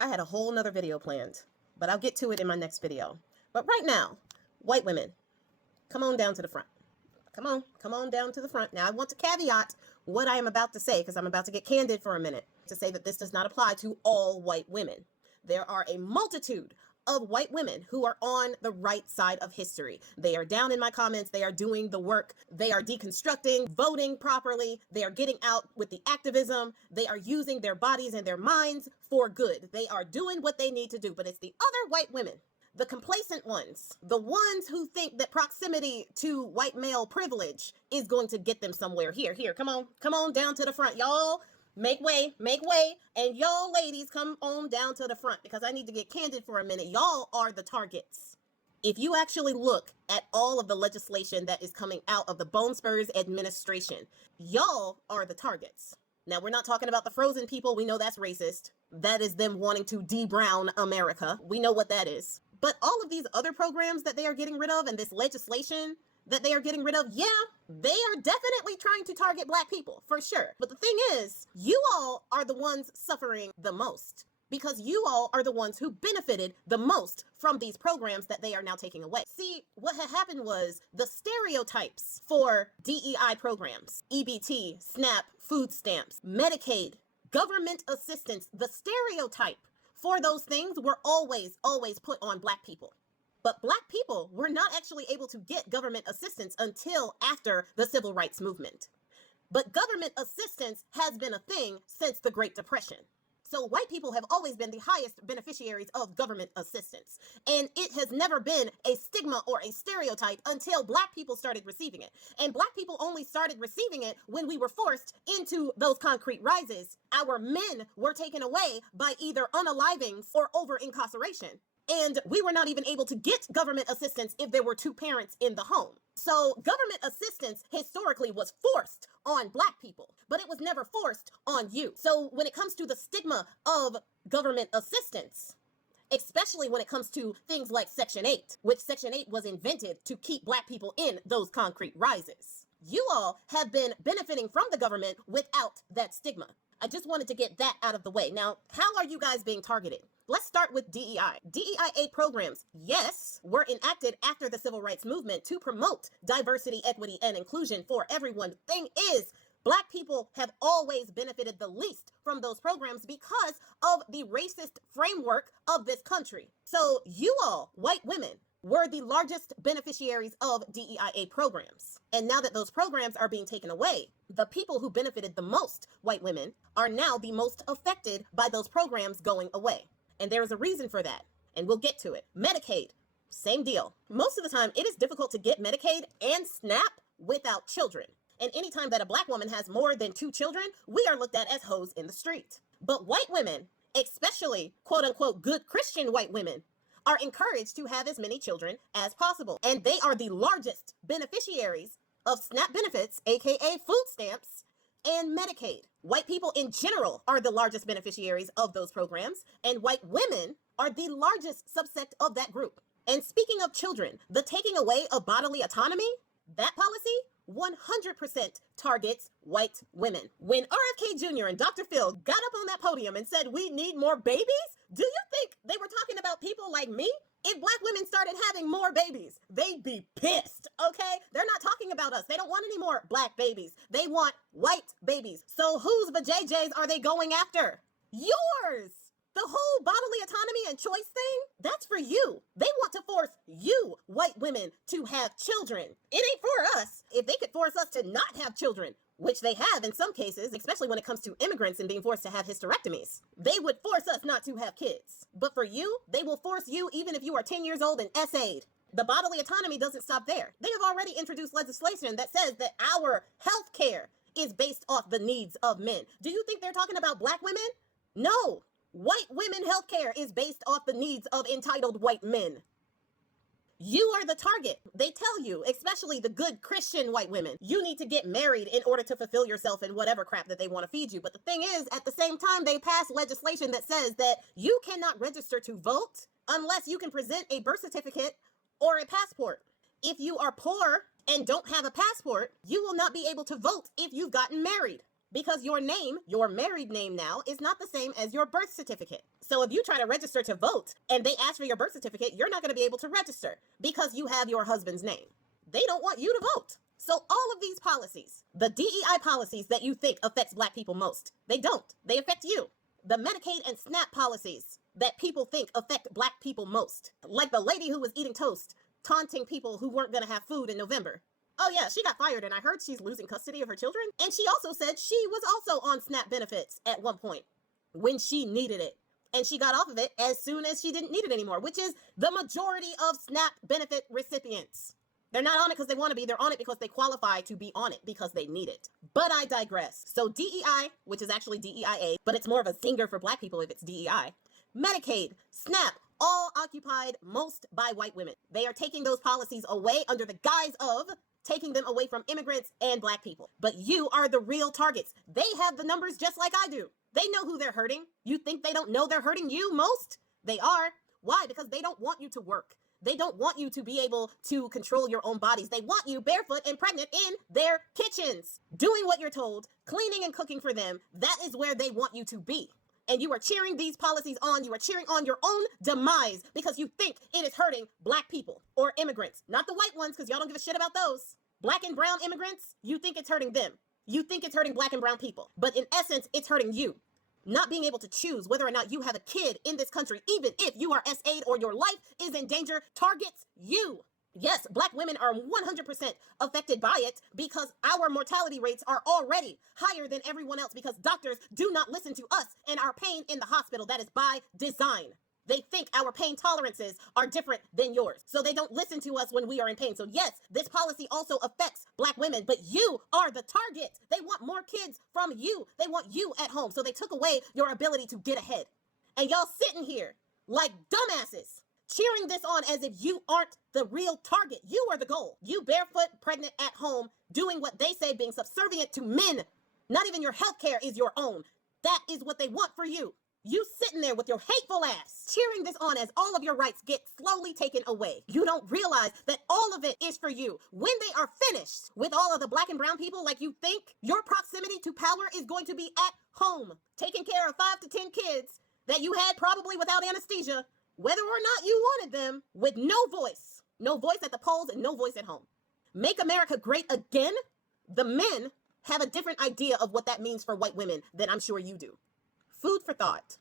I had a whole nother video planned, but I'll get to it in my next video. But right now, white women, come on down to the front. Come on down to the front. Now, I want to caveat what I am about to say because I'm about to get candid for a minute to say that this does not apply to all white women. There are a multitude of white women who are on the right side of history. They are down in my comments. They are doing the work. They are deconstructing, voting properly. They are getting out with the activism. They are using their bodies and their minds for good. They are doing what they need to do. But it's the other white women, the complacent ones, the ones who think that proximity to white male privilege is going to get them somewhere. Here, come on down to the front, y'all. Make way, and y'all ladies, come on down to the front because I need to get candid for a minute. Y'all are the targets. If you actually look at all of the legislation that is coming out of the Bone Spurs administration, y'all are the targets. Now, we're not talking about the frozen people. We know that's racist. That is them wanting to de-brown America. We know what that is. But all of these other programs that they are getting rid of and this legislation that they are getting rid of, yeah, they are definitely trying to target Black people, for sure. But the thing is, you all are the ones suffering the most because you all are the ones who benefited the most from these programs that they are now taking away. See, what had happened was the stereotypes for DEI programs, EBT, SNAP, food stamps, Medicaid, government assistance, the stereotype for those things were always put on Black people. But Black people were not actually able to get government assistance until after the Civil Rights Movement. But government assistance has been a thing since the Great Depression. So white people have always been the highest beneficiaries of government assistance. And it has never been a stigma or a stereotype until Black people started receiving it. And Black people only started receiving it when we were forced into those concrete rises. Our men were taken away by either unalivings or over incarceration. And we were not even able to get government assistance if there were two parents in the home. So government assistance historically was forced on Black people, but it was never forced on you. So when it comes to the stigma of government assistance, especially when it comes to things like Section 8, which Section 8 was invented to keep Black people in those concrete rises, you all have been benefiting from the government without that stigma. I just wanted to get that out of the way. Now, how are you guys being targeted? Let's start with DEI. DEI programs, yes, were enacted after the Civil Rights Movement to promote diversity, equity, and inclusion for everyone. The thing is, Black people have always benefited the least from those programs because of the racist framework of this country. So you all, white women, were the largest beneficiaries of DEIA programs. And now that those programs are being taken away, the people who benefited the most, white women, are now the most affected by those programs going away. And there is a reason for that, and we'll get to it. Medicaid, same deal. Most of the time, it is difficult to get Medicaid and SNAP without children. And anytime that a Black woman has more than 2 children, we are looked at as hoes in the street. But white women, especially quote unquote good Christian white women, are encouraged to have as many children as possible. And they are the largest beneficiaries of SNAP benefits, aka food stamps, and Medicaid. White people in general are the largest beneficiaries of those programs, and white women are the largest subsect of that group. And speaking of children, the taking away of bodily autonomy, that policy 100% targets white women. When RFK Jr. and Dr. Phil got up on that podium and said we need more babies, do you think they were talking about people like me? If Black women started having more babies, they'd be pissed, okay? They're not talking about us. They don't want any more Black babies. They want white babies. So whose vajayjays are they going after? Yours! The whole bodily autonomy and choice thing, that's for you. They want to force you, white women, to have children. It ain't for us. If they could force us to not have children, which they have in some cases, especially when it comes to immigrants and being forced to have hysterectomies, they would force us not to have kids. But for you, they will force you even if you are 10 years old and essayed. The bodily autonomy doesn't stop there. They have already introduced legislation that says that our health care is based off the needs of men. Do you think they're talking about Black women? No. White women healthcare is based off the needs of entitled white men. You are the target. They tell you, especially the good Christian white women, you need to get married in order to fulfill yourself and whatever crap that they want to feed you. But the thing is, at the same time, they pass legislation that says that you cannot register to vote unless you can present a birth certificate or a passport. If you are poor and don't have a passport, you will not be able to vote if you've gotten married. because your name, your married name now, is not the same as your birth certificate. So if you try to register to vote and they ask for your birth certificate, you're not going to be able to register because you have your husband's name. They don't want you to vote. So all of these policies, the DEI policies that you think affects Black people most, they don't. They affect you. The Medicaid and SNAP policies that people think affect Black people most, like the lady who was eating toast, taunting people who weren't going to have food in November. Oh yeah, she got fired and I heard she's losing custody of her children. And she also said she was also on SNAP benefits at one point when she needed it. And she got off of it as soon as she didn't need it anymore, which is the majority of SNAP benefit recipients. They're not on it because they want to be. They're on it because they qualify to be on it because they need it. But I digress. So DEI, which is actually DEIA, but it's more of a zinger for Black people if it's DEI. Medicaid, SNAP, all occupied most by white women. They are taking those policies away under the guise of taking them away from immigrants and Black people. But you are the real targets. They have the numbers just like I do. They know who they're hurting. You think they don't know they're hurting you most? They are. Why? Because they don't want you to work. They don't want you to be able to control your own bodies. They want you barefoot and pregnant in their kitchens, doing what you're told, cleaning and cooking for them. That is where they want you to be. And you are cheering these policies on. You are cheering on your own demise because you think it is hurting Black people or immigrants, not the white ones, because y'all don't give a shit about those. Black and brown immigrants, you think it's hurting them. You think it's hurting Black and brown people. But in essence, it's hurting you. Not being able to choose whether or not you have a kid in this country, even if you are SA'd or your life is in danger, targets you. Yes, Black women are 100% affected by it because our mortality rates are already higher than everyone else because doctors do not listen to us and our pain in the hospital. That is by design. They think our pain tolerances are different than yours. So they don't listen to us when we are in pain. So yes, this policy also affects Black women, but you are the target. They want more kids from you. They want you at home. So they took away your ability to get ahead. And y'all sitting here like dumbasses, cheering this on as if you aren't the real target. You are the goal. You barefoot, pregnant at home, doing what they say, being subservient to men. Not even your health care is your own. That is what they want for you. You sitting there with your hateful ass, cheering this on as all of your rights get slowly taken away. You don't realize that all of it is for you. When they are finished with all of the Black and brown people like you think, your proximity to power is going to be at home, taking care of 5 to 10 kids that you had probably without anesthesia, whether or not you wanted them, with no voice. No voice at the polls and no voice at home. Make America great again? The men have a different idea of what that means for white women than I'm sure you do. Food for thought.